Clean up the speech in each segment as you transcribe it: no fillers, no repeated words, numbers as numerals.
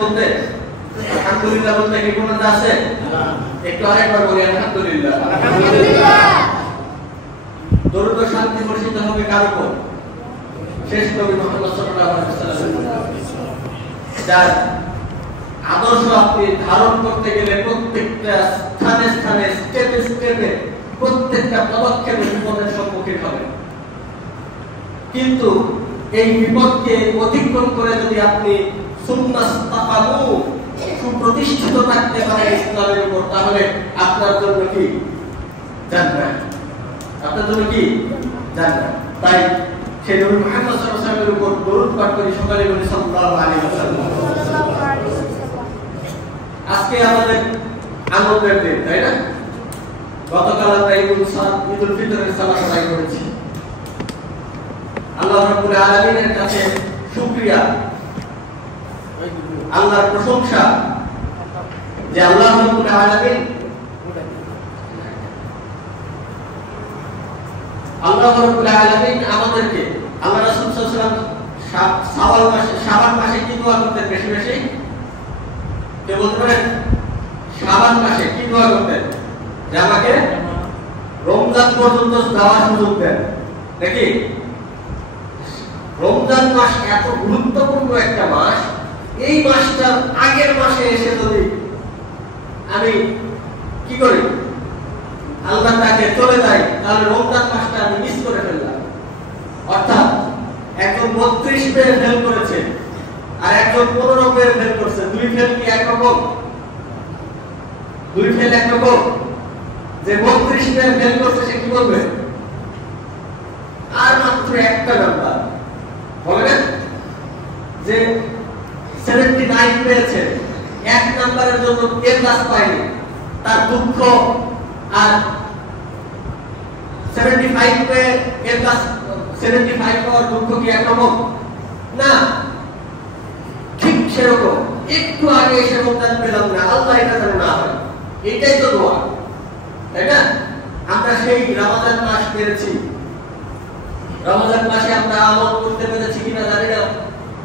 বলতে আলহামদুলিল্লাহ বলতে কি কোনো আছে? একটু আরেকবার বলি আলহামদুলিল্লাহ। আলহামদুলিল্লাহ। দরুদ ও শান্তি বর্ষিত হবে কার উপর? শেষ নবী মুহাম্মদ সাল্লাল্লাহু আলাইহি ওয়াসাল্লাম। যার আদর্শ আপনি ধারণ করতে গেলে প্রত্যেকটা স্থানে স্থানে স্টেপে স্টেপে প্রত্যেকটা পদক্ষেপে বিপদের সম্মুখীন হবেন। কিন্তু এই বিপদকে অতিক্রম করে যদি আপনি সুপ্রতিষ্ঠিত থাকতে পারেন ইসলামের উপর, তাহলে আপনার জন্য কি জান্নাত, আপনার জন্য কি জান্নাত। তাই সেই নবী মুহাম্মদ সাল্লাল্লাহু আলাইহি ওয়াসাল্লামের উপর দরুদ পাঠ করি সকালে বলি সাল্লাল্লাহু আলাইহি ওয়াসাল্লাম। আজকে আমাদের আনন্দের দিন, তাই না? গতকাল আমরা ঈদুল ফিতরের সালাত আদায় করেছি। আল্লাহ রাব্বুল আলামিনের কাছে শুকরিয়া, আল্লাহর প্রশংসা যে আল্লাহ রাব্বুল আলামিন আমাদেরকে, আল্লাহ রাসূল সাল্লাল্লাহু আলাইহি ওয়াসাল্লাম শাবান মাসে কি দোয়া করতেন বেশি বেশি? কে বলতে পারেন? শাবান মাসে কি দোয়া করতেন? যে আমাকে রমজান পর্যন্ত যাওয়ার সুযোগ দেন। নাকি রমজান মাস এত গুরুত্বপূর্ণ একটা মাস, এই মাসটার আগের মাসে এসে যদি আমি কি করি, আল্লাহ তাকে চলে যাই, তাহলে রমজান মাসটা আমি মিস করে ফেললাম। অর্থাৎ একজন 32 পেয়ে ফেল করেছে আর একজন 15 পেয়ে ফেল করছে, দুই ফেল কি একরকম? দুই ফেল একরকম। যে 32 পেয়ে ফেল করছে সে কি বলবে? আর মাত্র একটা নাম্বার বলে না, যে 79 পেয়েছে, এক নাম্বারের জন্য এ প্লাস পায়নি, তার দুঃখ। আর 75 পেয়ে এ প্লাস 75 পাওয়ার দুঃখ কি একরকম? না, ঠিক সেরকম। একটু আগে এসে রমজান পেলাম না, আল্লাহ এটা যেন না হয়, এটাই তো দোয়া, তাই না? আমরা সেই রমজান মাস পেয়েছি, রমজান মাসে আমরা আমল করতে পেরেছি কিনা জানি না,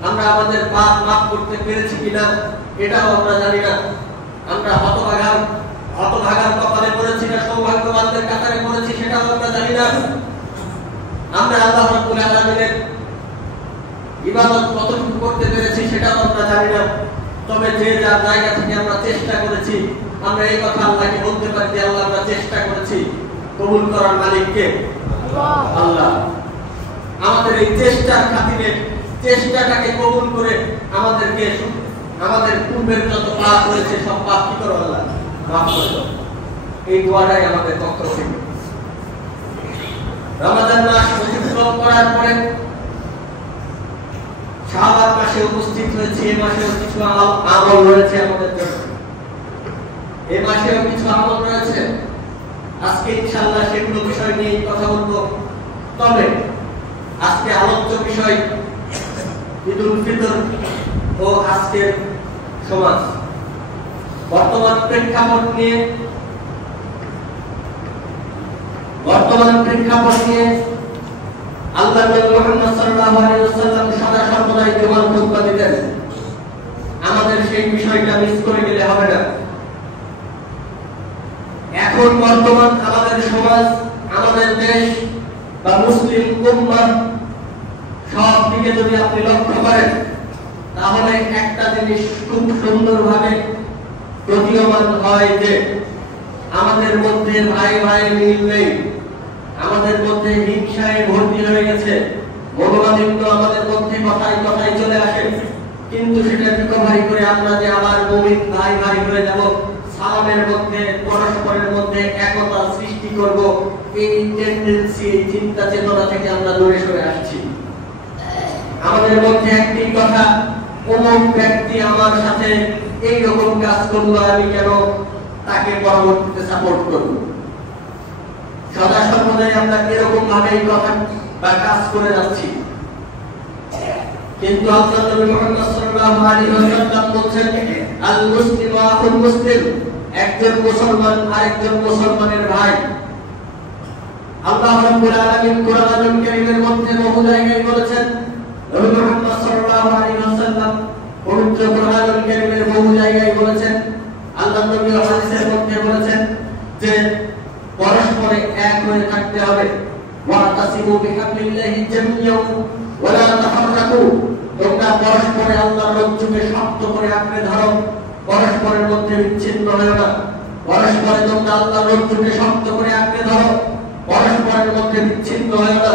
আমরা আমাদের পাপ মাফ করতে পেরেছি কিনা এটাও আমরা জানি না, আমরা হতভাগার কপালে পড়েছি না সৌভাগ্যবানদের কাতারে পড়েছি সেটাও আমরা জানি না, আমরা আল্লাহ রাব্বুল আলামিনের ইবাদত কতটুকু করতে পেরেছি সেটাও আমরা জানি না। তবে যে যার জায়গা থেকে আমরা চেষ্টা করেছি, আমরা এই কথা আল্লাহকে বলতে পারি যে আল্লাহ আমরা চেষ্টা করেছি। কবুল করার মালিক কে? আল্লাহ। আমাদের এই চেষ্টার খাতিরে, চেষ্টাটাকে কবুল করে আমাদেরকে আমাদের পূর্বের যত পাপ হয়েছে সব পাপ কি করো আল্লাহ মাফ করে দাও, এই দোয়াটাই আমাদের পক্ষ থেকে। রমজান মাস অতিক্রম করার পরে শাবান মাসে উপস্থিত হয়েছে, এই মাসেও কিছু আমল রয়েছে আমাদের জন্য, এই মাসেও কিছু আমল রয়েছে। আজকে ইনশাআল্লাহ সেগুলো বিষয় নিয়ে কথা বলবো। তবে আজকে আলোচ্য বিষয় ঈদুল ফিতর ও আজকের সমাজ, বর্তমান প্রেক্ষাপট নিয়ে আল্লাহ নবী মুহাম্মদ সাল্লাল্লাহু আলাইহি ওয়াসাল্লাম সদা সর্বদাই জুমার খুতবা দিতেন। আমাদের সেই বিষয়টা মিস করে গেলে হবে না। এখন বর্তমান আমাদের সমাজ, আমাদের দেশ বা মুসলিম উম্মাহ সব দিকে যদি আপনি লক্ষ্য করেন, তাহলে একটা জিনিস খুব সুন্দরভাবে প্রতীয়মান হয় যে আমাদের মধ্যে ভাই ভাই মিল নেই, আমাদের মধ্যে হিংসায় ভর্তি হয়ে গেছে, মনোমালিন্য আমাদের মধ্যে কথায় কথায় চলে আসে। কিন্তু সেটা রিকভারি করে আমরা যে আবার মুমিন ভাই ভাই হয়ে যাব, সালামের মধ্যে পরস্পরের মধ্যে একতা সৃষ্টি করব, এই টেন্ডেন্সি, এই চিন্তা চেতনা থেকে আমরা দূরে সরে আসছি। আমাদের মধ্যে একটি কথা, অমুক ব্যক্তি আমার সাথে এই রকম কাজ করলো, আমি কেন তাকে পরবর্তীতে সাপোর্ট করব? সদা সর্বদাই আমরা এরকম ভাবে এই কথা বা কাজ করে যাচ্ছি। কিন্তু আল্লাহ নবী মুহাম্মদ সাল্লাল্লাহু আলাইহি ওয়াসাল্লাম বলেছেন, আল মুসলিমু আখুল মুসলিম, একজন মুসলমান আরেকজন মুসলমানের ভাই। আল্লাহ রাব্বুল আলামিন কোরআনুল কারীমের মধ্যে বহু জায়গায় বলেছেন, নবী মুহাম্মদ সাল্লাল্লাহু আলাইহি ওয়াসাল্লাম পবিত্র কোরআনুল কারীমে জায়গায় বলেছেন, আল্লাহ নবী হাদিসের মধ্যে বলেছেন যে পরস্পরে এক হয়ে থাকতে হবে। ওয়াতাসিমু বিহাবলিল্লাহি জামিয়ান ওয়া লা তাফাররাকু, তোমরা পরস্পরে আল্লাহর রজ্জুকে শক্ত করে আঁকড়ে ধরো, পরস্পরের মধ্যে বিচ্ছিন্ন হয়ো না। পরস্পরে তোমরা আল্লাহর রজ্জুকে শক্ত করে আঁকড়ে ধরো, পরস্পরের মধ্যে বিচ্ছিন্ন হয়ো না।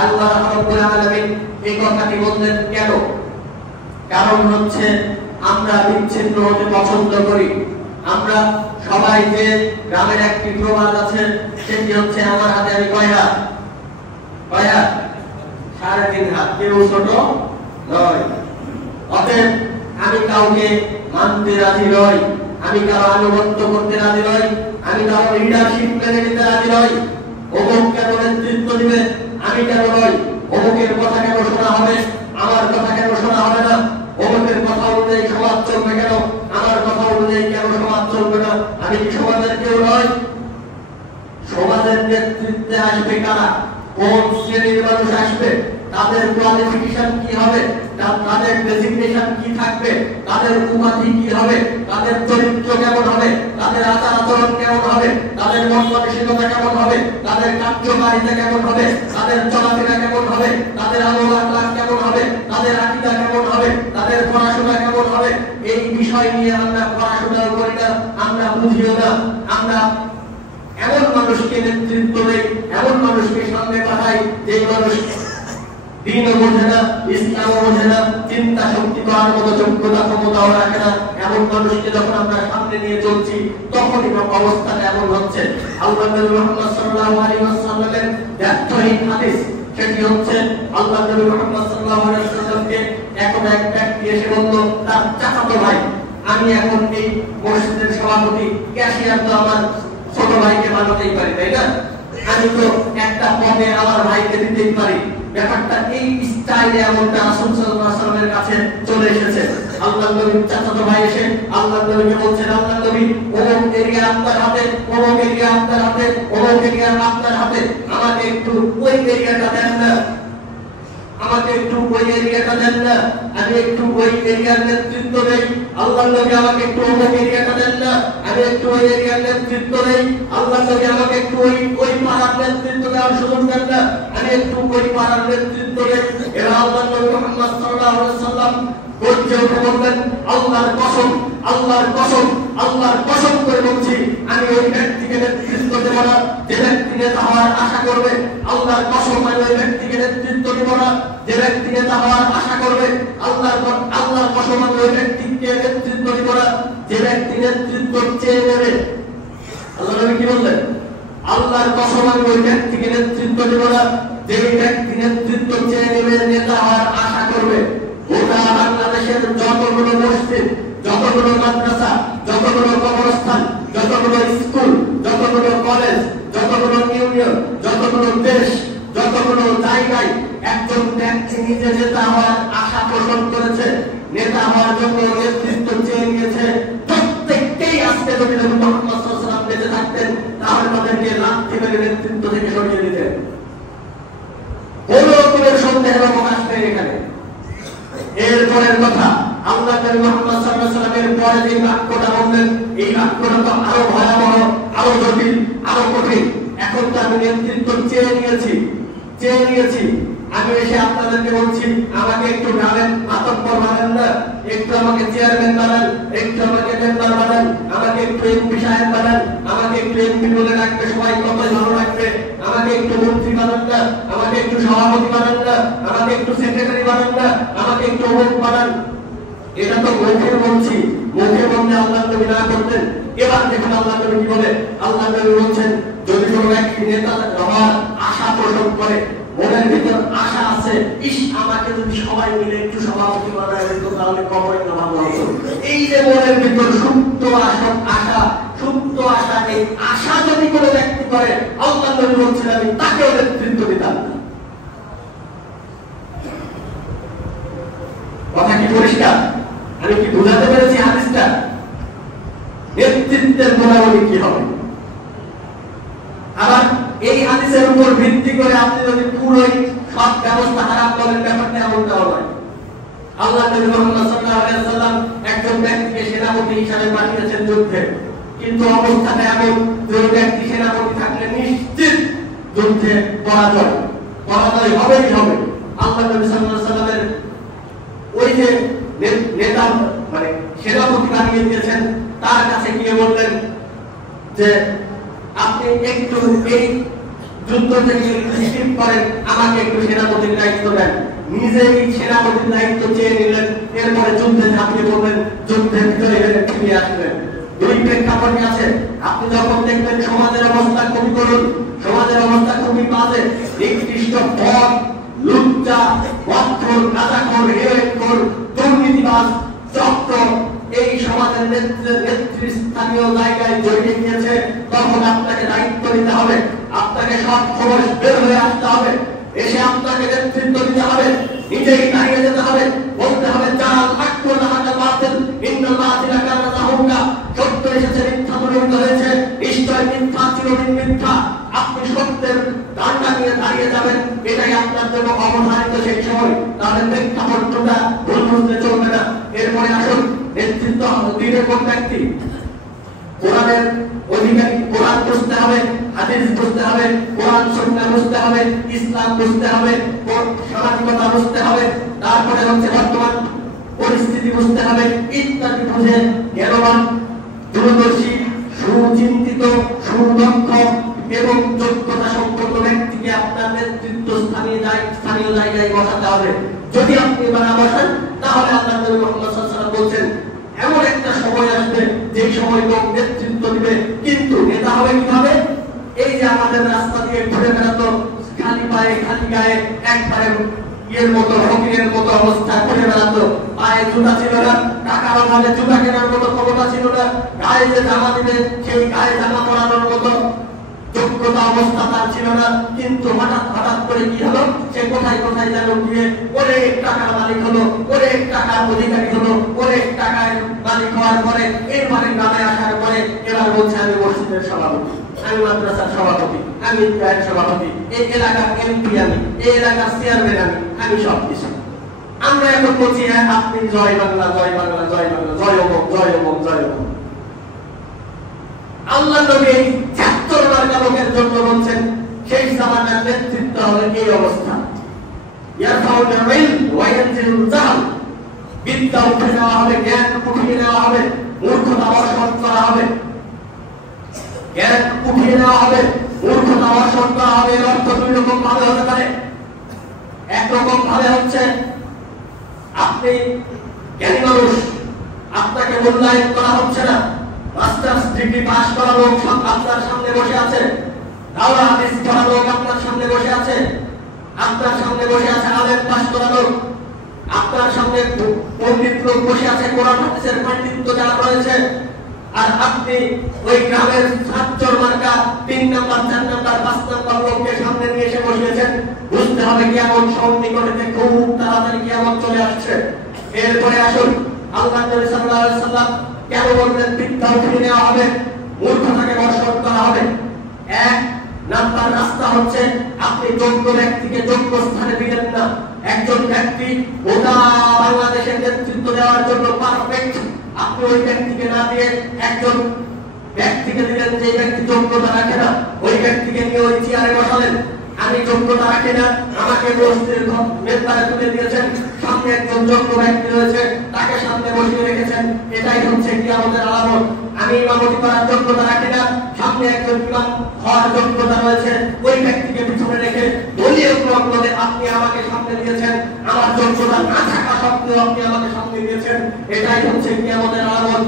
আল্লাহ রাব্বুল আলামিন এই কথাটি বললেন কেন? কারণ হচ্ছে আমরা বিচ্ছিন্ন হতে পছন্দ করি। আমরা সবাই যে গ্রামের একটি প্রবাদ আছে, সেটি হচ্ছে আমার হাতে আমি কয় হাত? 3.5 হাত, কেউ ছোট নয়। অতএব আমি কাউকে মানতে রাজি নই, আমি কারো আনুগত্য করতে রাজি নই, আমি কারো লিডারশিপ মেনে নিতে রাজি নই। অমুক কেন নেতৃত্ব দিবে, আমি কেন নই। অমুকের কথা কেন শোনা হবে, আমার কথা কেন শোনা হবে না। অমুকের কথা অনুযায়ী সমাজ চলবে কেন, আমার কথা অনুযায়ী কেন সমাজ চলবে না। আমি কি সমাজের কেউ নয়? সমাজের নেতৃত্বে আসবে কারা, কোন শ্রেণীর মানুষ আসবে, তাদের কোয়ালিফিকেশন কি হবে, তাদের ডেজিগনেশন কি থাকবে, তাদের উপাধি কি হবে, তাদের চরিত্র কেমন হবে, তাদের আচার আচরণ কেমন হবে, তাদের মন মানসিকতা কেমন হবে, তাদের কার্যকারিতা কেমন হবে, তাদের চলাফেরা কেমন হবে, তাদের আমল আখলাক কেমন হবে, তাদের আকীদা কেমন হবে, তাদের পড়াশোনা কেমন হবে। এই বিষয় নিয়ে আমরা পড়াশোনাও করি না, আমরা বুঝিও না। আমরা এমন মানুষকে নেতৃত্ব দেই, এমন মানুষকে সামনে পাঠাই যে মানুষ দিনও বোঝে না, ইসলামও বোঝে না, চিন্তা শক্তি করার মতো যোগ্যতা ক্ষমতাও রাখে না। এমন মানুষকে যখন আমরা সামনে নিয়ে চলছি, তখনই অবস্থাটা এমন হচ্ছে। আল্লাহ নবী মুহাম্মদ সাল্লাল্লাহু আলাইহি ওয়াসাল্লামের ব্যর্থহীন হাদিস, সেটি হচ্ছে আল্লাহ নবী মুহাম্মদ সাল্লাল্লাহু আলাইহি ওয়াসাল্লামকে এখন এক ব্যক্তি এসে বলল, তার চাচাতো ভাই, আমি এখন এই মসজিদের সভাপতি, ক্যাশিয়ার তো আমার ছোট ভাইকে বানাতেই পারি, তাই না? আমি তো একটা পদে আমার ভাইকে দিতেই পারি। ব্যাপারটা এই স্টাইলে এমনটা রাসূল সাল্লাল্লাহু আলাইহি ওয়াসাল্লামের কাছে চলে এসেছে। আল্লাহ নবীর চাচাতো ভাই এসে আল্লাহ নবীকে বলছেন, আল্লাহ নবী, অমুক এরিয়া আপনার হাতে, অমুক এরিয়া আপনার হাতে, অমুক এরিয়া আপনার হাতে, আমাকে একটু ওই এরিয়াটা দেন না, আমাকে একটু ওই এরিয়াটা দেন না, আমি একটু ওই এরিয়ার নেতৃত্ব দেই। আল্লাহ নবী আমাকে একটু অমুক এরিয়াটা দেন না, আমি একটু ওই এরিয়ার নেতৃত্ব দেই। আল্লাহ নবী আমাকে একটু ওই পাড়ার নেতৃত্ব দেওয়ার সুযোগ দেন না, আমি একটু ওই পাড়ার নেতৃত্ব দেই। এরা আল্লাহ নবী মুহাম্মদ সাল্লাল্লাহু আলাইহি ওয়াসাল্লাম গর্জে উঠে বললেন, আল্লাহর কসম, আল্লাহর কসম, আল্লাহর কসম করে বলছি, আমি ওই ব্যক্তিকে নেতৃত্ব দেব না যে ব্যক্তি নেতা হওয়ার আশা করবে। আল্লাহর কসম, আমি ওই ব্যক্তিকে নেতৃত্ব দেব না যে ব্যক্তি নেতা হওয়ার আশা করবে। আল্লাহর কসম, আমি ওই ব্যক্তিকে নেতৃত্ব দেব না যে ব্যক্তি নেতৃত্ব চেয়ে নেবে। আল্লাহ নবী কি বললেন? আল্লাহর কসম, আমি ওই ব্যক্তিকে নেতৃত্ব দেব না যে ব্যক্তি নেতৃত্ব চেয়ে নেবে, নেতা হওয়ার আশা করবে। গোটা বাংলাদেশের যতগুলো মসজিদ, যতগুলো মাদ্রাসা, যতগুলো কবরস্থান, যতগুলো স্কুল, যতগুলো কলেজ, যতগুলো ইউনিয়ন, যতগুলো দেশ, যতগুলো জায়গায় একজন ব্যক্তি নিজে নেতা হওয়ার আশা পোষণ করেছে, নেতা হওয়ার জন্য নেতৃত্ব চেয়ে নিয়েছে, প্রত্যেককেই আজকে যদি নবী মুহাম্মদ সাল্লাল্লাহু আলাইহি ওয়াসাল্লাম বেঁচে থাকতেন, তাহলে তাদেরকে লাথি মেরে নেতৃত্ব থেকে সরিয়ে দিতেন। কোনো রকমের সন্দেহের অবকাশ নেই এখানে। এরপরের কথা, আল্লাহ নবী মুহাম্মদ সাল্লাল্লাহু আলাইহি ওয়াসাল্লামের পরে যে বাক্যটা বললেন, এই বাক্যটা তো আরো ভয়াবহ, আরো জটিল, আরো কঠিন। এখন তো আমি নেতৃত্ব চেয়ে নিয়েছি, আমি এসে আপনাদেরকে বলছি, আমাকে একটু গ্রামের মাতব্বর বানান না, একটু আমাকে চেয়ারম্যান বানান, একটু আমাকে মেম্বার বানান, আমাকে একটু এমপি সাহেব বানান, আমাকে একটু এমপি বলে রাখবে, সবাই কত ভালো রাখবে, আমাকে একটু মন্ত্রী বানান না, আমাকে একটু সভাপতি বানান না, আমাকে একটু সেক্রেটারি বানান না, আমাকে একটু অমুক বানান। এটা তো মুখে বলছি, মুখে বলতে আল্লাহ নবী না করতেন। এবার দেখুন আল্লাহ নবী কি বলে। আল্লাহ নবী বলছেন, যদি কোনো ব্যক্তি নেতা হওয়ার আশা পোষণ করে, মনের ভিতর আশা আছে, ইস আমাকে যদি সবাই মিলে একটু সভাপতি বানায় দিত তাহলে কবরে না ভালো হতো। এই যে মনের ভিতর সুপ্ত আশা, সুপ্ত আশা, এই আশা যদি কোনো ব্যক্তি করে, আল্লাহ নবী বলছেন আমি তাকেও নেতৃত্ব দিতাম না। কথা কি পরিষ্কার? আমি কি বোঝাতে পেরেছি হাদিসটা? নেতৃত্বের গুণাবলী কি হবে? আবার এই হাদিসের উপর ভিত্তি করে আপনি যদি পুরোই সব ব্যবস্থা খারাপ করেন, ব্যাপারটা এমনটাও নয়। আল্লাহ নবী মুহাম্মদ সাল্লাল্লাহু আলাইহি ওয়াসাল্লাম একজন একজন ব্যক্তিকে সেনাপতি হিসাবে পাঠিয়েছেন যুদ্ধে, কিন্তু অবস্থাটা এমন যে ওই ব্যক্তি সেনাপতি থাকলে নিশ্চিত যুদ্ধে পরাজয় হবেই হবে। আল্লাহ নবী সাল্লাল্লাহু আলাইহি ওয়াসাল্লামের ওই যে নেতা মানে সেনাপতি বানিয়ে দিয়েছেন, তার কাছে গিয়ে বললেন যে আপনি একটু এই যুদ্ধ থেকে স্কিপ করেন, আমাকে একটু সেনাপতির দায়িত্ব দেন। নিজেই সেনাপতির দায়িত্ব চেয়ে নিলেন, এরপরে যুদ্ধে ঝাঁপিয়ে পড়লেন, যুদ্ধের ভিতরে ফিরে আসলেন। দুই প্রেক্ষাপটে আছে। আপনি যখন দেখবেন সমাজের অবস্থা খুবই করুন, সমাজের অবস্থা খুবই বাজে, নিকৃষ্ট পথ, লুচ্চা, অর্থর, গাঁজাখোর, হেরোইনখোর, দুর্নীতিবাজ চক্র এই সমাজের নেতৃস্থানীয় জায়গায় জড়িয়ে গিয়েছে, তখন আপনাকে দায়িত্ব নিতে হবে, আপনাকে সব খবর বের হয়ে আসতে হবে, এসে আপনাকে নেতৃত্ব দিতে হবে, নিজেই দাঁড়িয়ে যেতে হবে, বলতে হবে জাল হাক্কু লাহাকা বাতিল ইন্নাল বাতিলা কানা যাহুকা, সত্য এসেছে মিথ্যা পরিণত হয়েছে, নিশ্চয় মিথ্যা চিরদিন মিথ্যা। আপনি সত্যের ডান্ডা নিয়ে দাঁড়িয়ে যাবেন, এটাই আপনার জন্য অবধারিত সেই সময়। তাহলে প্রেক্ষাপটটা ভুল বুঝতে চলবে না। এরপরে আসুন নেতৃত্ব দিনের কোন ব্যক্তি, কোরআনের অধিকারী, কোরআন বুঝতে হবে, হাদিস বুঝতে হবে, কোরআন সুন্নাহ বুঝতে হবে, ইসলাম বুঝতে হবে, সামাজিকতা বুঝতে হবে, তারপরে হচ্ছে বর্তমান পরিস্থিতি বুঝতে হবে, ইত্যাদি বুঝে জ্ঞানবান, দূরদর্শী, সুচিন্তিত, সুদক্ষ এবং যোগ্যতা সম্পন্ন ব্যক্তিকে আপনার নেতৃত্ব স্থানীয় জায়গায় বসাতে হবে। যদি আপনি এবার বসান, তাহলে আল্লাহ নবী মুহাম্মদ সাল্লাল্লাহু আলাইহি ওয়াসাল্লাম বলছেন এমন একটা সময় আসবে যে সময় লোক নেতৃত্ব দিবে, কিন্তু নেতা হবে কিভাবে? এই যে আমাদের রাস্তা দিয়ে ঘুরে বেড়াতো খালি পায়ে খালি গায়ে, একবারে ইয়ের মতো ফকিরের মতো অবস্থা ঘুরে বেড়াতো, পায়ে জুতা ছিল না, টাকার অভাবে জুতা কেনার মতো ক্ষমতা ছিল না, গায়ে যে জামা দিবে সেই গায়ে জামা পরানোর মতো যোগ্যতা অবস্থা তার ছিল না, কিন্তু হঠাৎ করে কি হলো, সে কোথায় কোথায় যেন গিয়ে অনেক টাকার মালিক হলো, অনেক টাকার অধিকারী হলো, অনেক টাকার মালিক হওয়ার পরে এরপরে গ্রামে আসার পরে এবার বলছে আমি মসজিদের সভাপতি, আমি মাদ্রাসার সভাপতি, আমি ইসলামের সভাপতি, এই এলাকার এমপি আমি, এই এলাকার চেয়ারম্যান আমি সব কিছু। আমরা এখন বলছি হ্যাঁ আপনি জয় বাংলা, জয় বাংলা, জয় বাংলা, জয় অমুক, জয় অমুক, জয় অমুক। আল্লাহ নবী এই ৭৬ মার্কা লোকের জন্য বলছেন সেই জামানার নেতৃত্ব হবে এই অবস্থা। ইয়ারফাউনা ইলম ওয়া ইয়ানজিলুল জাহল, বিদ্যা উঠে নেওয়া হবে, জ্ঞান উঠিয়ে নেওয়া হবে, মূর্খতা বর্জন করা হবে, জ্ঞান উঠিয়ে নেওয়া হবে, মূর্খতা বর্জন করা হবে। এর অর্থ দুই রকম ভাবে হতে পারে। একরকম ভাবে হচ্ছে আপনি জ্ঞানী মানুষ, আপনাকে মূল্যায়ন করা হচ্ছে না, মাস্টার্স ডিগ্রি পাস করা লোক আপনার সামনে বসে আছে, দাওরা হাদিস পড়া লোক আপনার সামনে বসে আছে, আপনার সামনে বসে আছে আলেম পাস করা লোক, আপনার সামনে পণ্ডিত লোক বসে আছে, কোরআন হাদিসের পণ্ডিত যারা রয়েছে, আর আপনি ওই গ্রামের ৭ মার্কা ৩ নাম্বার, ৪ নাম্বার, ৫ নাম্বার লোককে সামনে নিয়ে এসে বসিয়েছেন। বুঝতে হবে কিয়ামত সন্নিকটে, খুব তাড়াতাড়ি কিয়ামত চলে আসছে। এরপরে আসুন আল্লাহ নবী সাল্লাল্লাহু আলাইহি ওয়াসাল্লাম কেন বললেন বিদ্যা উঠিয়ে নেওয়া হবে, মূর্খতাকে বর্জন করা হবে। এক নাম্বার রাস্তা হচ্ছে আপনি যোগ্য ব্যক্তিকে যোগ্য স্থানে দিলেন না। একজন ব্যক্তি গোটা বাংলাদেশের নেতৃত্ব দেওয়ার জন্য পারফেক্ট, আপনি ওই ব্যক্তিকে না দিয়ে একজন ব্যক্তিকে দিলেন যে ব্যক্তি যোগ্যতা রাখে না, ওই ব্যক্তিকে নিয়ে ওই চেয়ারে বসালেন। আমি যোগ্যতা রাখি না, আমাকে মসজিদের মেম্বারে তুলে দিয়েছেন, সামনে একজন যোগ্য ব্যক্তি রয়েছে, তাকে সামনে বসিয়ে রেখেছেন। এটাই হচ্ছে কিয়ামতের আলামত। আমি ইমামতি করার যোগ্যতা রাখি না, সামনে একজন ইমাম হওয়ার যোগ্যতা রয়েছে, ওই ব্যক্তিকে পিছনে রেখে দলীয় ক্রম করে আপনি আমাকে সামনে দিয়েছেন, আমার যোগ্যতা না থাকা সত্ত্বেও আপনি আমাকে সামনে দিয়েছেন। এটাই হচ্ছে কিয়ামতের আলামত।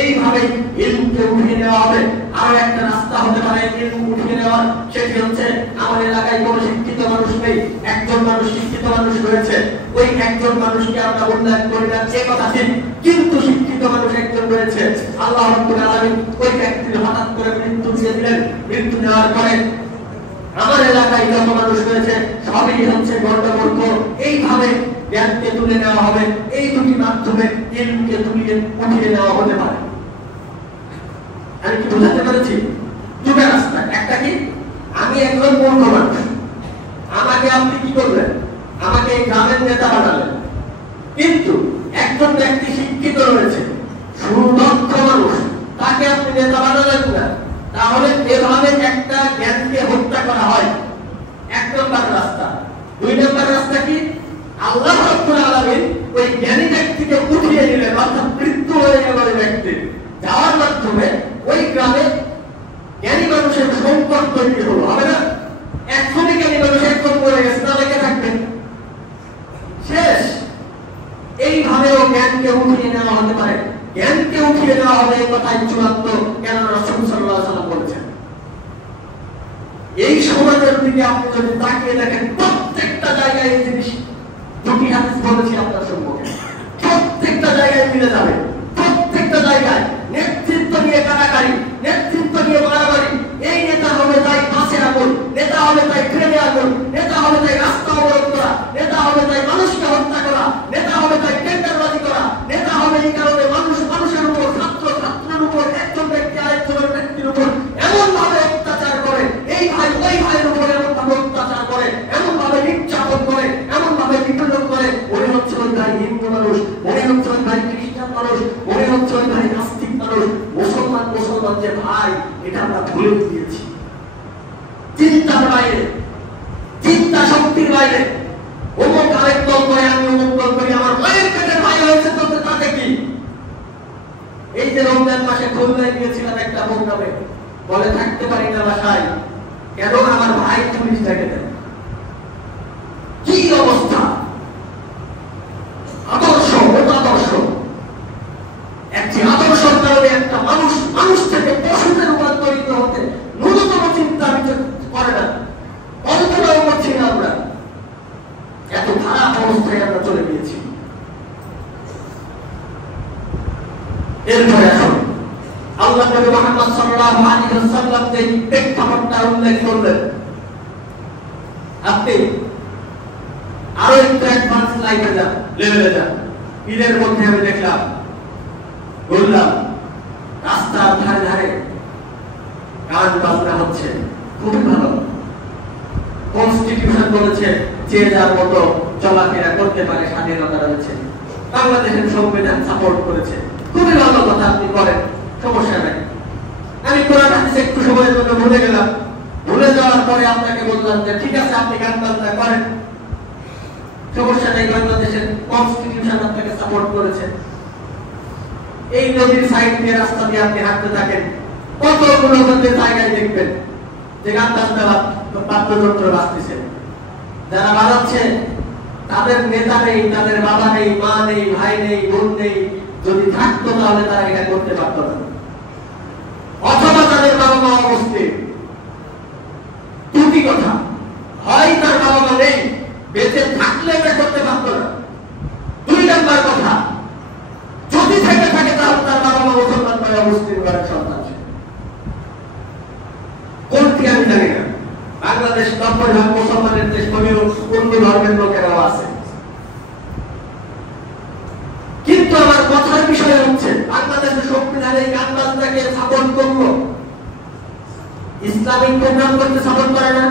এইভাবে ইলমকে উঠিয়ে নেওয়া হবে। আরো একটা রাস্তা হতে পারে ইলম উঠিয়ে নেওয়ার, সেটি হচ্ছে আমার এলাকায় কোনো শিক্ষিত মানুষ নেই, একজন মানুষ শিক্ষিত মানুষ রয়েছে, ওই একজন মানুষকে আমরা মূল্যায়ন করি না, সে কথা ঠিক, কিন্তু শিক্ষিত মানুষ একজন রয়েছে। আল্লাহ রাব্বুল আলামিন ওই ব্যক্তির হঠাৎ করে মৃত্যু দিয়ে দিলেন। মৃত্যু নেওয়ার পরে আমার এলাকায় যত মানুষ রয়েছে সবই হচ্ছে গণ্ডমূর্খ। এইভাবে জ্ঞানকে তুলে নেওয়া হবে। এই দুটি মাধ্যমে ইলমকে উঠিয়ে নেওয়া হতে পারে। আমি কি বোঝাতে পেরেছি? দুটো রাস্তা। একটা কি, আমি একজন মূর্খ মানুষ, আমাকে আপনি কি করলেন, আমাকে এই গ্রামের নেতা বানালেন, কিন্তু একজন ব্যক্তি শিক্ষিত রয়েছে, আলামিন ওই জ্ঞানী ব্যক্তিকে উঠিয়ে নিলেন, অর্থাৎ মৃত্যু হয়ে গেল ওই ব্যক্তির, যাওয়ার মাধ্যমে ওই গ্রামে জ্ঞানী মানুষের সংকট তৈরি হলো। হবে না? এখনই জ্ঞানী মানুষ একদম পড়ে গেছে, তাহলে কে থাকবেন? শেষ। এইভাবেও জ্ঞানকে উঠিয়ে নেওয়া হতে পারে, জ্ঞানকে উঠিয়ে নেওয়া হবে এই কথাই চূড়ান্ত, কেন রাসূল সাল্লাল্লাহু আলাইহি ওয়াসাল্লাম বলেছেন। এই সমাজের দিকে আপনি যদি তাকিয়ে দেখেন, প্রত্যেকটা জায়গায় এই জিনিস, দুটি হাদিস বলেছি আপনার সম্মুখে, প্রত্যেকটা জায়গায় মিলে যাবে। প্রত্যেকটা জায়গায় নেতৃত্ব নিয়ে কারাকারি, নেতৃত্ব নিয়ে মারামারি, এই নেতা হবে তাই বাসে আগুন, নেতা হবে তাই ট্রেনে আগুন, নেতা হবে তাই রাস্তা অবরোধ করা, নেতা হবে তাই মানুষকে হত্যা করা, নেতা হবে তাই টেন্ডারবাজি করা, নেতা হবে এই কারণে মানুষের উপর, ছাত্রের উপর, একজন ব্যক্তি আরেকজনের ব্যক্তির উপর এমন ভাবে অত্যাচার করে, এই ভাই ওই ভাইয়ের উপর এমন ভাবে অত্যাচার করে, এমন ভাবে নির্যাতন করে, এমন ভাবে নিপীড়ন করে, মনে হচ্ছে ওই ভাই হিন্দু মানুষ, মনে হচ্ছে ওই ভাই খ্রিস্টান মানুষ, মনে হচ্ছে ওই ভাই নাস্তিক মানুষ, মুসলমান যে ভাই, এটা আমরা ভুলে গিয়েছি। চিন্তার বাইরে, চিন্তা শক্তির বাইরে, অমুক আরেক দল করে, আমি অমুক দল করি, আমার মায়ের পেটের ভাই হয়েছে তো তাতে কি? এই যে রমজান মাসে খুলনায় গিয়েছিলাম একটা প্রোগ্রামে, বলে থাকতে পারি না বাসায়, কেন? আমার ভাই পুলিশ ডেকে দেয়। কি অবস্থা! আদর্শ, আদর্শ, একটি আদর্শের কারণে একটা মানুষ থেকে পশুতে রূপান্তরিত হতে ন্যূনতম চিন্তা করে না, কল্পনাও করছি না আমরা। এত খারাপ অবস্থায় আমরা চলে গিয়েছি। এরপরে আসুন, আল্লাহ নবী মুহাম্মদ সাল্লাল্লাহু আলাইহি ওয়াসাল্লাম যে প্রেক্ষাপটটা উল্লেখ করলেন, আপনি আরো একটু অ্যাডভান্স লাইফে যান, লেভেলে যান। ঈদের মধ্যে আমি দেখলাম, বললাম, রাস্তার ধারে ধারে গান বাজনা হচ্ছে, খুবই ভালো। কনস্টিটিউশন বলেছে যে যার মতো চলাফেরা করতে পারে, স্বাধীনতা রয়েছে, বাংলাদেশের সংবিধান সাপোর্ট করেছে, খুবই ভালো কথা, আপনি করেন, সমস্যা নাই। আমি কোরআন হাদিস একটু সময়ের জন্য ভুলে গেলাম, ভুলে যাওয়ার পরে আপনাকে বললাম যে ঠিক আছে, আপনি গান বাজনা করেন, সমস্যা নেই, বাংলাদেশের কনস্টিটিউশন আপনাকে সাপোর্ট করেছে। এই নদীর সাইড দিয়ে রাস্তা দিয়ে আপনি হাঁটতে থাকেন, কতগুলো জায়গায় দেখবেন যে গান বাজনা বাদ্যযন্ত্র বাজতেছে। যারা বাজাচ্ছে তাদের নেতা নেই, তাদের বাবা নেই, মা নেই, ভাই নেই, বোন নেই। যদি থাকতো তাহলে তারা এটা করতে পারতো না, অথবা তাদের বাবা মা অবস্থিত। দুটি কথা, হয় তার বাবা মা নেই, বেঁচে থাকলে এটা করতে পারতো না। দুই নম্বর কথা, যদি থেকে থাকে তাহলে তার বাবা মা মুসলমান বা মুসলিম ঘরের সন্তান। কোনটি আমি জানি না। বাংলাদেশ 90% মুসলমানের দেশ, অন্য ধর্মের লোকেরাও আছে। কিন্তু আমার কথার বিষয় হচ্ছে, বাংলাদেশের সংবিধানে গান বাজনাকে সাপোর্ট করলো, ইসলামিক প্রোগ্রাম করতে সাপোর্ট করে না,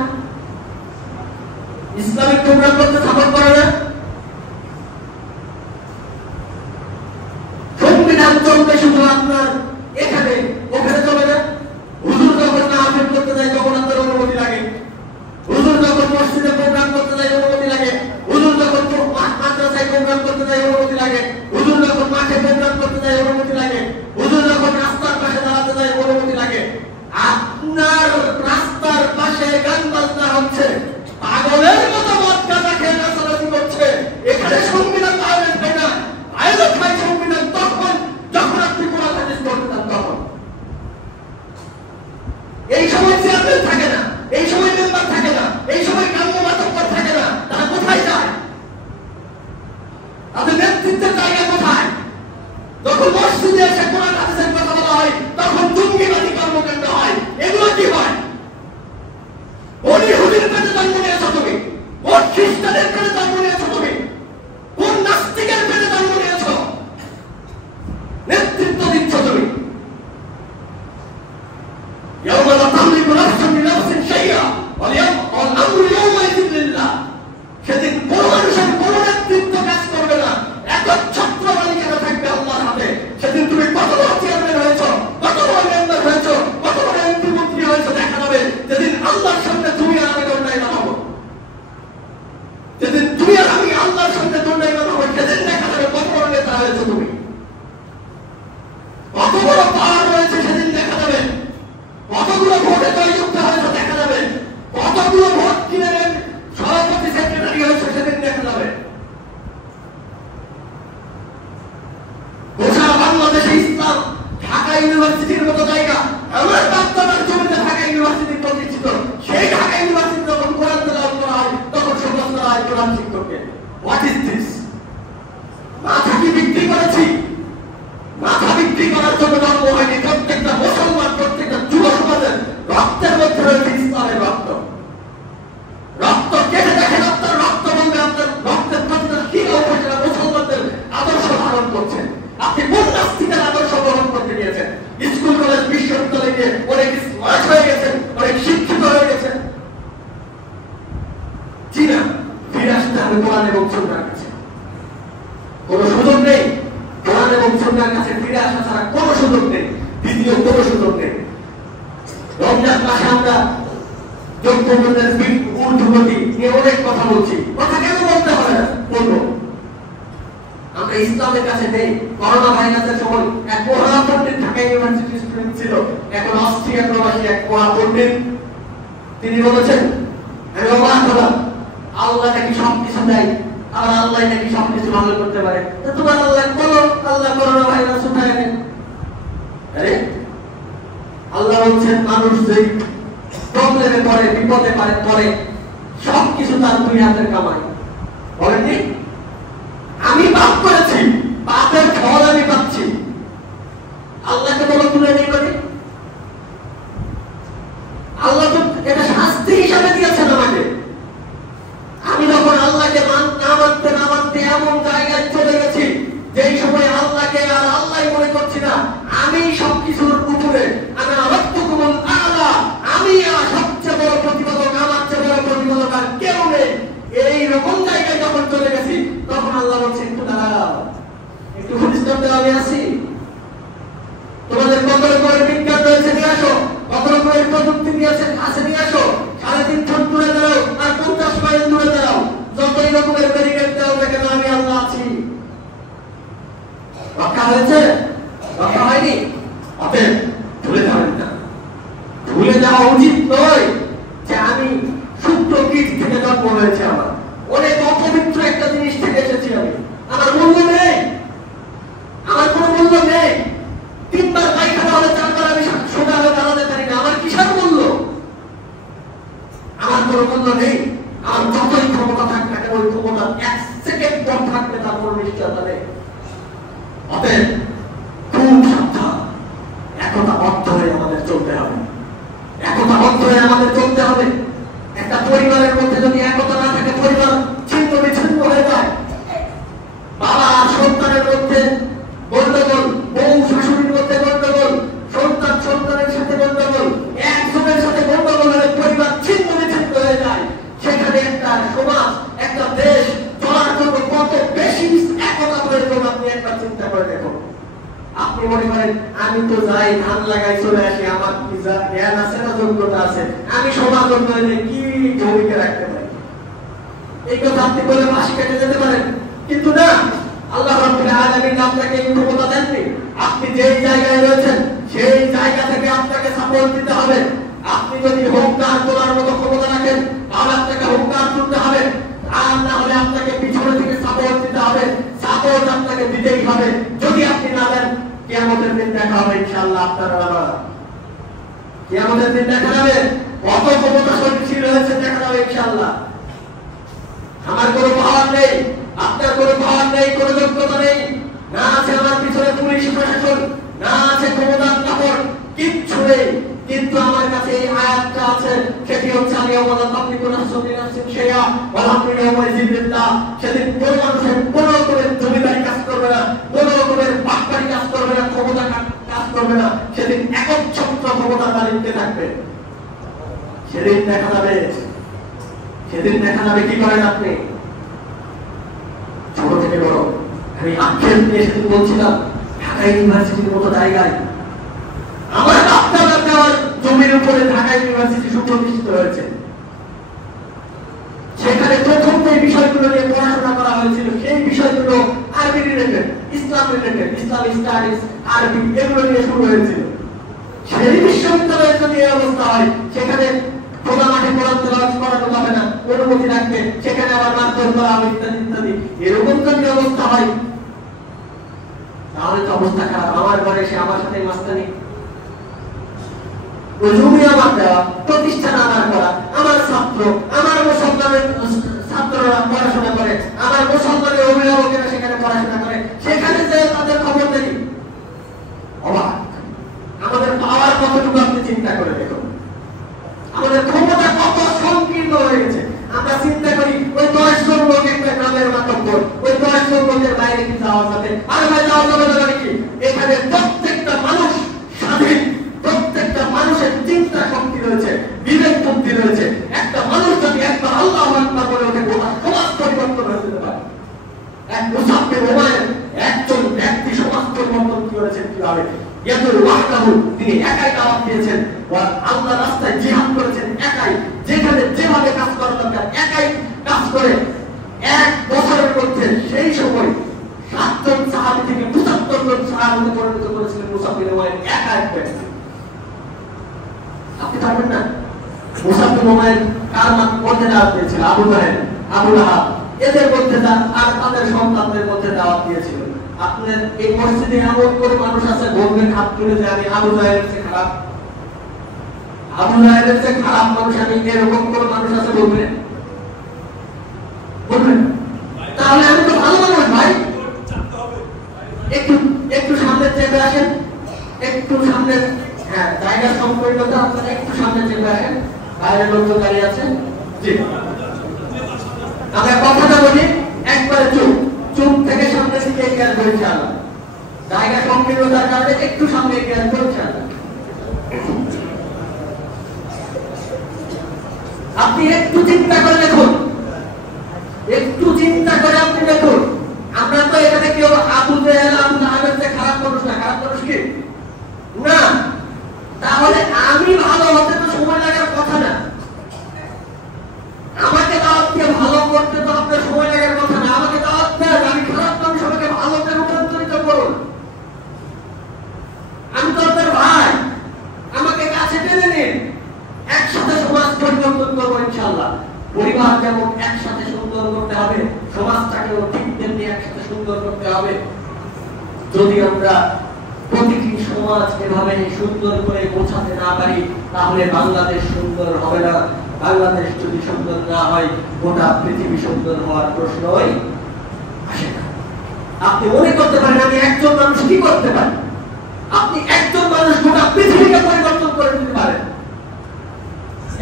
ইসলামিক প্রোগ্রাম করতে সাপোর্ট করে না। সংবিধান চলবে শুধু আপনার এখানে, ওখানে চলে না। হুজুর যখন মাহফিল করতে যায় তখন আপনার অনুমতি লাগে, হুজুর যখন মসজিদে প্রোগ্রাম করতে যায় অনুমতি লাগে, হুজুর যখন মাদ্রাসায় প্রোগ্রাম করতে যায় অনুমতি লাগে, হুজুর যখন মাঠে প্রোগ্রাম করতে যায় অনুমতি লাগে, হুজুর যখন রাস্তার পাশে দাঁড়াতে যায় অনুমতি লাগে। আপনার রাস্তার পাশে গান বাজনা হচ্ছে, পাগলের মতো মদ গাঁজা খেয়ে নাচানাচি করছে, এখানে সংবিধান ভায়োলেট হয় না। ভায়োলেট হয় সংবিধান তখন যখন আপনি কোরআন হাদিস পড়তে চান, তখন। এই সময় চেয়ারম্যান থাকে না, এই সময় মেম্বার থাকে না, এই সময় গ্রাম্য মাতব্বর থাকে না। তারা কোথায় যায়? তাদের নেতৃত্বের জায়গা কোথায়? যখন মসজিদে এসে কোরআন হাদিসের কথা বলা হয়, তখন জঙ্গিবাদী কর্মকাণ্ড হয়। এগুলো কি হয়? কোন ইহুদির পেটে জন্ম নিয়েছো তুমি? কোন খ্রিস্টানের পেটে জন্ম নিয়েছো তুমি? কোন নাস্তিকের পেটে জন্ম নিয়েছো? নেতৃত্ব দিচ্ছ তুমি। সেদিন কোন মানুষের কোন নেতৃত্ব কাজ করবে না, এখন ছত্র মালিকানা থাকবে আল্লাহর হাতে। সেদিন তুমি কত বড় চেয়ারম্যান হয়েছ, কত বড় মেম্বার হয়েছ, কত বড় ঢাকা ইউনিভার্সিটির মতো জায়গা, আমার বাচ্চাদের জমিতে ঢাকা ইউনিভার্সিটি প্রতিষ্ঠিত, সেই ঢাকা ইউনিভার্সিটি যখন কোরআন তেলাওয়াত করা হয় তখন সমস্ত হয় কোরআন শিক্ষককে। What is this? মাথা কি বিক্রি করেছি? মাথা বিক্রি করার জন্য জন্ম হয়নি। প্রত্যেকটা মুসলমান, প্রত্যেকটা যুব সমাজের রক্তের মধ্যে রয়েছে ইসলামের রক্ত। রক্ত কেটে দেখেন, আপনার রক্ত বলবে আপনার রক্তের প্রতিটা শিরা উপজেলা মুসলমানদের আদর্শ ধারণ করছেন। আপনি কোন নাস্তিকের আদর্শ গ্রহণ করতে গিয়েছেন? স্কুল কলেজ বিশ্ববিদ্যালয়ে গিয়ে অনেক স্মার্ট হয়ে গেছেন, অনেক শিক্ষিত হয়ে গেছেন। জি না, ফিরে আসতে হবে কোরআন এবং সুন্নাহর কাছে। কোনো সুযোগ নেই, কোরআন এবং সুন্নাহর কাছে ফিরে আসা ছাড়া কোনো সুযোগ নেই, দ্বিতীয় কোনো সুযোগ নেই। রমজান মাসে আমরা যোগ্যদের ঊর্ধ্বগতি নিয়ে অনেক কথা বলছি। কথা কেন বলতে হবে না? বলবো আমরা ইসলামের কাছে নেই। করোনা ভাইরাসের সময় এক মহা পণ্ডিত ঢাকা ইউনিভার্সিটির স্টুডেন্ট ছিল, এখন অস্ট্রিয়া প্রবাসী এক মহা পণ্ডিত। তিনি বলেছেন, আমি অবাক হলাম, আল্লাহ নাকি সবকিছু দেয়, আর আল্লাহ নাকি সবকিছু ভালো করতে পারে। তোমার আল্লাহ বলো, আল্লাহ করোনা ভাইরাস উঠায় নেন। আরে আল্লাহ বলছেন মানুষ যেই প্রবলেমে পড়ে, বিপদে পড়ে, সবকিছু তার দুই হাতের কামাই। বলেননি আমি পাপ করেছি, পাপের ফল আমি পাচ্ছি, আল্লাহকে বলো তুলে নেই মানে? আল্লাহ তো এটা শাস্তি হিসাবে দিয়েছেন আমাকে। আমি যখন আল্লাহকে না মানতে এমন জায়গায় চলে গেছি যেই সময় আল্লাহকে আর আল্লাহ মনে করছি না, আমি সবকিছুর উপরে, আমি রব্বুকুমুল আ'লা, আমি সবচেয়ে বড় প্রতিপালক, আমার চেয়ে বড় প্রতিপালক আর কেউ নেই, এই রকম জায়গায় যখন চলে গেছি তখন আল্লাহ বলছে একটু দাঁড়াও, একটু খ্রিস্টান আমি আসি, তোমাদের কত রকমের বিজ্ঞান রয়েছে নিয়ে আসো, কত রকমের প্রযুক্তি দিয়েছে কাছে নিয়ে আসো, 3.5 ফুট দূরে দাঁড়াও আর 50 মাইল দূরে দাঁড়াও, যতই রকমের ব্যারিকেড দাও না কেন আমি আল্লাহ আছি। রক্ষা হয়েছে? রক্ষা হয়নি? অতএব ভুলে যাবেন না, ভুলে যাওয়া উচিত নয় যে আমি শুক্র কীট থেকে জন্ম হয়েছে, আমার অনেক অপবিত্র একটা জিনিস থেকে এসেছি আমি, আমার মূল্য নেই, আমার কোনো মূল্য নেই। 3 বার পায়খানা হলে 4 বার আমি সোজা হয়ে দাঁড়াতে পারি না, আমার কিসের মূল্য? আমার কোনো মূল্য নেই। আমার যতই ক্ষমতা থাক না কেন, ওই ক্ষমতা 1 সেকেন্ড কম থাকলে তার কোনো নিশ্চয়তা নেই। অতএব খুব সাবধান, একতাবদ্ধ হয়ে আমাদের চলতে হবে, একতাবদ্ধ হয়ে আমাদের চলতে হবে। একটা পরিবারের মধ্যে যদি একতা না থাকে, পরিবার ছিন্ন বিচ্ছিন্ন হয়ে যায়। বাবা আর সন্তানের মধ্যে গন্ডগোল, বউ শাশুড়ির মধ্যে গন্ডগোল, সন্তান সন্তানের সাথে গন্ডগোল, একজনের সাথে গন্ডগোল হলে পরিবার ছিন্ন বিচ্ছিন্ন হয়ে যায়। সেখানে একটা সমাজ, একটা দেশ চলার জন্য কত বেশি একতা প্রয়োজন আপনি একবার চিন্তা করে দেখুন। আপনি মনে করেন আমি তো যাই ধান লাগাই চলে আসি, আমার কি জ্ঞান আছে না যোগ্যতা আছে, আমি সমাজ উন্নয়নে কি ভূমিকা রাখতে পারি, এই কথা আপনি বলে মাস কেটে যেতে পারেন। কিন্তু না, আল্লাহ রাব্বুল আলামিন আপনাকে এই ক্ষমতা দেননি। আপনি যেই জায়গায় রয়েছেন সেই জায়গা থেকে আপনাকে সাপোর্ট দিতে হবে। আপনি যদি হুঙ্কার তোলার মতো ক্ষমতা রাখেন তাহলে আপনাকে হুঙ্কার তুলতে হবে, আর না হলে আপনাকে পিছনে থেকে সাপোর্ট দিতে হবে। সাপোর্ট আপনাকে দিতেই হবে। যদি আপনি না দেন, কিয়ামতের দিন দেখা হবে ইনশাআল্লাহ আপনারা আমার, কিয়ামতের দিন দেখা যাবে কত ক্ষমতাশীল হয়েছে, দেখা যাবে ইনশাআল্লাহ। আমার কোনো পাওয়ার নেই, আপনার কোনো পাওয়ার নেই, কোনো যোগ্যতা নেই, না আছে আমার পিছনে পুলিশ প্রশাসন, না আছে ক্ষমতার কাপড়, কিচ্ছু নেই। কিন্তু আমার কাছে এই আয়াতটা আছে, সেটি হচ্ছে আমি আমাদের আপনি কোন সঙ্গে আছেন সেয়া আলহামদুলিল্লাহ ওয়াজিবিল্লাহ। সেদিন কোন মানুষের কোন রকমের জমিদারি কাজ করবে না, কোন রকমের বাটপারি কাজ করবে না, ক্ষমতা কাজ করবে না। সেদিন একচ্ছত্র ক্ষমতার মালিককে থাকবে। সেদিন দেখা যাবে, সেদিন দেখা যাবে কি করেন আপনি। ছোট থেকে বড় আমি আক্ষেপ নিয়ে সেদিন বলছিলাম, ঢাকা ইউনিভার্সিটির মতো জায়গায় আমার আপনার দেওয়ার জমির উপরে ঢাকা ইউনিভার্সিটি সুপ্রতিষ্ঠিত হয়েছে। সেখানে প্রথম যে বিষয়গুলো নিয়ে পড়াশোনা করা হয়েছিল সেই বিষয়গুলো আরবি রিলেটেড, ইসলাম রিলেটেড, ইসলামিক স্টাডিজ, আরবি এগুলো নিয়ে শুরু হয়েছিল। সেই বিশ্ববিদ্যালয়ের যদি এই অবস্থা হয়, সেখানে খোলা মাঠে পড়ানো যাবে না, অনুমতি রাখবে, সেখানে আবার মারধর করা হবে ইত্যাদি ইত্যাদি। এরকম যদি অবস্থা হয় তাহলে তো অবস্থা খারাপ। আমার ঘরে এসে আমার মাথায় মাস্তানি, ওই জমি আমার দেওয়া, প্রতিষ্ঠান আমার করা, আমার ছাত্র, আমার মুসলমানের ছাত্ররা পড়াশোনা করে, আমার মুসলমানের অভিভাবকেরা সেখানে পড়াশোনা করে, সেখানে যে তাদের খবর দেয় অবাক। আমাদের পাওয়ার কতটুকু আপনি চিন্তা করে দেখুন, আমাদের ক্ষমতা কত সংকীর্ণ হয়ে গেছে। আমরা চিন্তা করি ওই 10 জন লোক একটা গ্রামের মাতব্বর, ওই 10 জন লোকের বাইরে কি যাওয়া যাবে? আর ভাই যাওয়া যাবে না নাকি? এখানে প্রত্যেকটা মানুষ স্বাধীন, প্রত্যেকটা মানুষের চিন্তা শক্তি রয়েছে, বিবেক বুদ্ধি রয়েছে। একটা মানুষ যদি একবার আল্লাহু আকবার বলে ওঠে, গোটা সমাজ পরিবর্তন হয়ে যেতে পারে। এক মুসাফ বিন উমাইর একজন ব্যক্তি সমাজ পরিবর্তন করেছেন কিভাবে? তিনি একাই দাওয়াত দিয়েছেন, আল্লাহর রাস্তায় জিহাদ করেছেন একাই, যেখানে যেভাবে কাজ করা দরকার একাই কাজ করে 1 বছরের মধ্যে সেই সময় 7 জন সাহাবী থেকে 75 জন সাহাবীতে পরিণত করেছিলেন মুসাফ বিন উমাইর একা এক ব্যক্তি। আপনি জানেন না মুসাফ বিন উমাইর কার মধ্যে দাওয়াত দিয়েছিল? আবু জাহেল, আবু লাহাব, এদের মধ্যে আর তাদের সন্তানদের মধ্যে দাওয়াত দিয়েছিল। আপনার এই মসজিদে এমন করে মানুষ আছে বলবেন হাত তুলে যে আমি আবু জাহেলের চেয়ে খারাপ, আবু জাহেলের চেয়ে খারাপ মানুষ আমি, এরকম করে মানুষ আছে বলবেন? বলবেন? তাহলে আমি তো ভালো মানুষ ভাই। একটু একটু সামনে চেপে আসেন, একটু সামনে, হ্যাঁ জায়গা সম্পর্কতা আপনারা একটু সামনে চেপে আসেন, বাইরের লোকজন দাঁড়িয়ে আছে। জি, আমরা কথাটা বলি একবারে চুপ, চুপ থেকে সামনে দিকে এগিয়ে আসবো ইনশাআল্লাহ। জায়গা সংকীর্ণতার কারণে একটু সামনে এগিয়ে আসবো ইনশাআল্লাহ। আপনি একটু চিন্তা করে দেখুন, একটু চিন্তা করে আপনি দেখুন, আমরা তো এখানে কেউ আবু জাহেল, আবু লাহাবের চেয়ে খারাপ মানুষ না। খারাপ মানুষ কি না? তাহলে আমি ভালো হতে তো সময় লাগার কথা না। আমাকে দাওয়াত দিয়ে ভালো করতে তো আপনার সময় লাগার কথা না। আমাকে দাওয়াত দেন, আমি খারাপ মানুষ, আমাকে ভালোতে রূপান্তরিত করুন। আমি তো আপনার ভাই, আমাকে কাছে টেনে নিন, একসাথে সমাজ পরিবর্তন করবো ইনশাআল্লাহ। পরিবার যেমন একসাথে সুন্দর করতে হবে, সমাজটাকেও ঠিক তেমনি একসাথে সুন্দর করতে হবে। যদি আমরা প্রতিটি সমাজ এভাবে সুন্দর করে গোছাতে না পারি, তাহলে বাংলাদেশ সুন্দর হবে না। বাংলাদেশ যদি সুন্দর না হয়, গোটা পৃথিবী সুন্দর হওয়ার প্রশ্নই আসে না। আপনি মনে করতে পারেন আমি একজন মানুষ কি করতে পারি? আপনি একজন মানুষ গোটা পৃথিবীকে পরিবর্তন করে দিতে পারেন।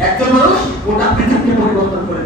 একজন মানুষ গোটা পৃথিবীকে পরিবর্তন করে